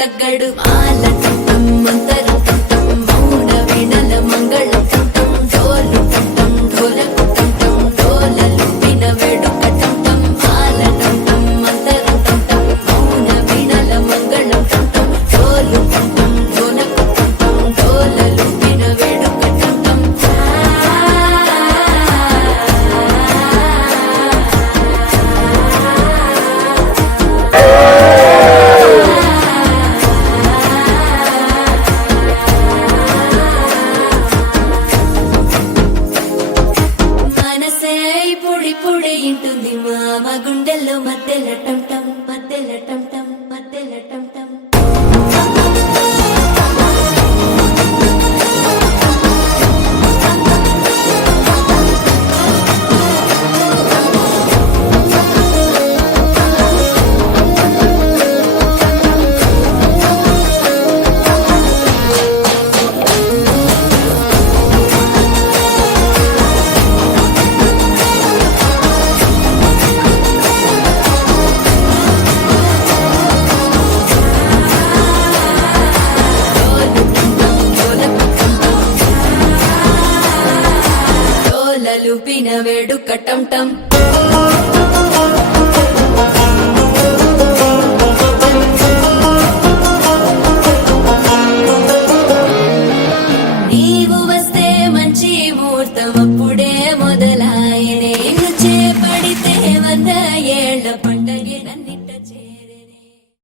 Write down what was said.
తగ్గడు మాల టం మంతర టం మౌన వీణల మంగళ టం డోలు టం ఢోలకు టం డోలలు విన వేడుక టం మాల టం మంతర టం మౌన వీణల మంగళ టం డోలు టం ఢోలకు టం డోలలు విన వేడుక టం మనసే పొడి పొడి ఇంటుంది మామ గుండెల్లో మధ్యల టం టం మధ్యల టం టం మధ్యల టం టం డోలలు పిన వేడుక టం టం